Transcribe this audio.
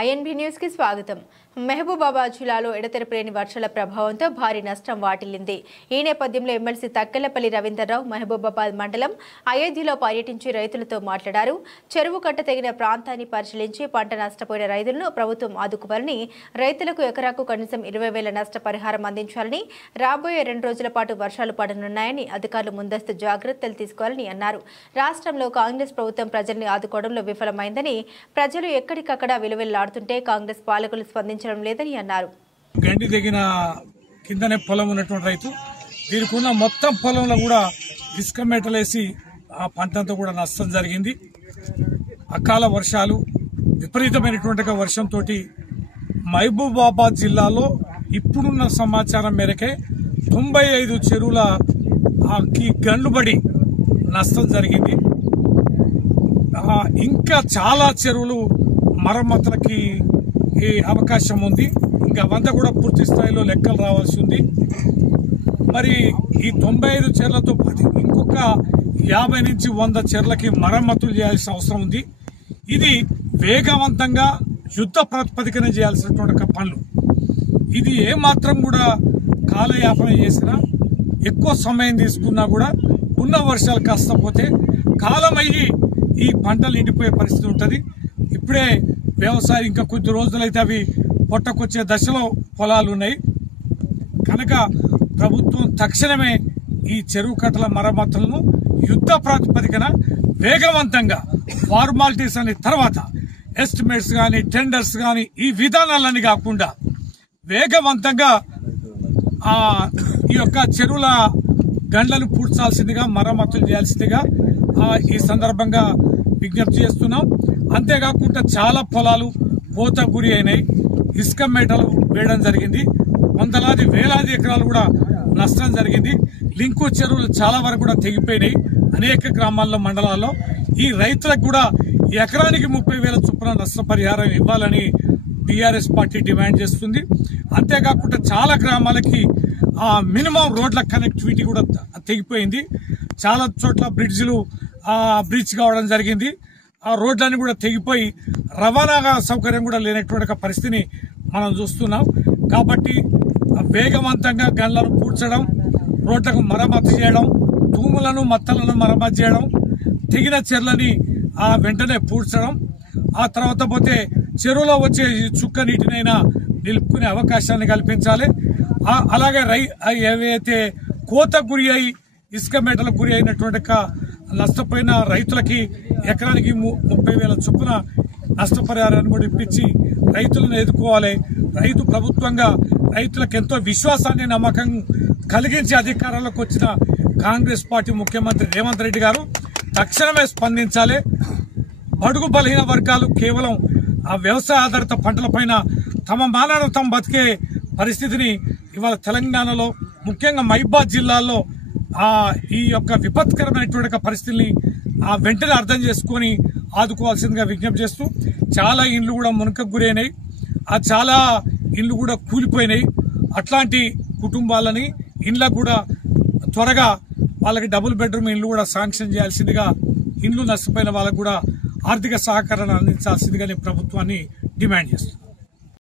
INB news కి స్వాగతం. మహబూబాబాద్ జిల్లాలో ఎడతెరపలేని వర్షాల ప్రభావంతో భారీ నష్టం వాటిల్లింది. ఈ నేపథ్యంలో ఎమ్మెల్సీ తక్కెళ్లపల్లి రవీందర్రావు మహబూబాబాద్ మండలం అయోధ్యలో పర్యటించి రైతులతో మాట్లాడారు. చెరువు కట్ట తెగిన ప్రాంతాన్ని పరిశీలించి పంట నష్టపోయిన రైతులను ప్రభుత్వం ఆదుకోవాలని, రైతులకు ఎకరాకు కనీసం 20,000 నష్టపరిహారం అందించాలని, రాబోయే 2 రోజుల పాటు వర్షాలు పడనున్నాయని అధికారులు ముందస్తు జాగ్రత్తలు తీసుకోవాలని అన్నారు. రాష్ట్రంలో కాంగ్రెస్ ప్రభుత్వం ప్రజల్ని ఆదుకోవడంలో విఫలమైందని, ప్రజలు ఎక్కడికక్కడ విలువెల్లాడుతుంటే కాంగ్రెస్ పాలకులు స్పందించడం లేదని అన్నారు. గండి దిగిన కిందనే పొలం ఉన్నటువంటి రైతు వీరికున్న మొత్తం పొలంలో కూడా ఇసుక మేటలేసి ఆ పంటంతా కూడా నష్టం జరిగింది. అకాల వర్షాలు, విపరీతమైనటువంటి వర్షంతో మహబూబాబాద్ జిల్లాలో ఇప్పుడున్న సమాచారం మేరకే 95 చెరువులకి గండ్లుబడి నష్టం జరిగింది. ఇంకా చాలా చెరువులు మరమ్మతులకి అవకాశం ఉంది. ఇంకా అవంతా కూడా పూర్తి స్థాయిలో లెక్కలు రావాల్సి ఉంది. మరి ఈ 95 చెర్లతో పాటు ఇంకొక 50 నుంచి 100 చెర్లకి మరమ్మతులు చేయాల్సిన అవసరం ఉంది. ఇది వేగవంతంగా యుద్ధ ప్రాతిపదికన చేయాల్సినటువంటి పనులు. ఇది ఏమాత్రం కూడా కాలయాపన చేసినా, ఎక్కువ సమయం తీసుకున్నా కూడా ఉన్న వర్షాలు కాస్త పోతే కాలమయ్యి ఈ పంటలు ఎండిపోయే పరిస్థితి ఉంటుంది. ఇప్పుడే వ్యవసాయం ఇంకా కొద్ది రోజులైతే అవి పొట్టకొచ్చే దశలో పొలాలు ఉన్నాయి కనుక ప్రభుత్వం తక్షణమే ఈ చెరువు కట్టల మరమ్మతులను యుద్ధ ప్రాతిపదికన వేగవంతంగా ఫార్మాలిటీస్ అనే తర్వాత ఎస్టిమేట్స్ గాని, టెండర్స్ గాని ఈ విధానాలన్నీ కాకుండా వేగవంతంగా ఈ యొక్క చెరువుల గండ్లను పూడ్చాల్సిందిగా, మరమ్మతులు చేయాల్సిందిగా ఈ సందర్భంగా విజ్ఞప్తి చేస్తున్నాం. అంతేకాకుండా చాలా పొలాలు పోత గురి అయినాయి, ఇసుక మేటలు వేయడం జరిగింది. వందలాది వేలాది ఎకరాలు కూడా నష్టం జరిగింది. లింకు చెరువులు చాలా వరకు కూడా తెగిపోయినాయి అనేక గ్రామాల్లో, మండలాల్లో. ఈ రైతులకు కూడా ఎకరానికి 30,000 చొప్పున నష్టపరిహారం ఇవ్వాలని టీఆర్ఎస్ పార్టీ డిమాండ్ చేస్తుంది. అంతేకాకుండా చాలా గ్రామాలకి మినిమం రోడ్ల కనెక్టివిటీ కూడా తెగిపోయింది. చాలా చోట్ల బ్రిడ్జ్ కావడం జరిగింది. ఆ రోడ్లన్నీ కూడా తెగిపోయి రవాణా సౌకర్యం కూడా లేనటువంటి పరిస్థితిని మనం చూస్తున్నాం. కాబట్టి వేగవంతంగా గన్లను పూడ్చడం, రోడ్లకు మరమ్మతు చేయడం, తూములను మత్తలను మరమ్మతు చేయడం, తెగిన చెర్లని వెంటనే పూడ్చడం, ఆ తర్వాత పోతే చెరువులో వచ్చే చుక్క నీటినైనా నిలుపుకునే అవకాశాన్ని కల్పించాలి. అలాగే ఏవైతే కోత గురి అయి ఇసుక మేటలకు గురి అయినటువంటి నష్టపోయిన రైతులకి ఎకరానికి 30,000 చొప్పున నష్టపరిహారాన్ని కూడా ఇప్పించి రైతులను ఎదుర్కోవాలి. రైతు ప్రభుత్వంగా రైతులకు ఎంతో విశ్వాసాన్ని, నమ్మకం కలిగించి అధికారంలోకి వచ్చిన కాంగ్రెస్ పార్టీ ముఖ్యమంత్రి రేవంత్ రెడ్డి గారు తక్షణమే స్పందించాలి. బడుగు బలహీన వర్గాలు కేవలం ఆ వ్యవసాయ ఆధారిత పంటలపైన తమ మానాన్ని తాము బతికే పరిస్థితిని ఇవాళ తెలంగాణలో, ముఖ్యంగా మహబూబాబాద్ జిల్లాలో ఈ యొక్క విపత్కరమైనటువంటి పరిస్థితిని వెంటనే అర్థం చేసుకుని ఆదుకోవాల్సిందిగా విజ్ఞప్తి చేస్తూ, చాలా ఇండ్లు కూడా మునకకు గురైనాయి, చాలా ఇండ్లు కూడా కూలిపోయినాయి. అట్లాంటి కుటుంబాలని ఇండ్లకు కూడా త్వరగా వాళ్ళకి డబుల్ బెడ్రూమ్ ఇండ్లు కూడా శాంక్షన్ చేయాల్సిందిగా, ఇండ్లు నష్టపోయిన వాళ్ళకు కూడా ఆర్థిక సహకారాన్ని అందించాల్సిందిగా ప్రభుత్వాన్ని డిమాండ్ చేస్తుంది.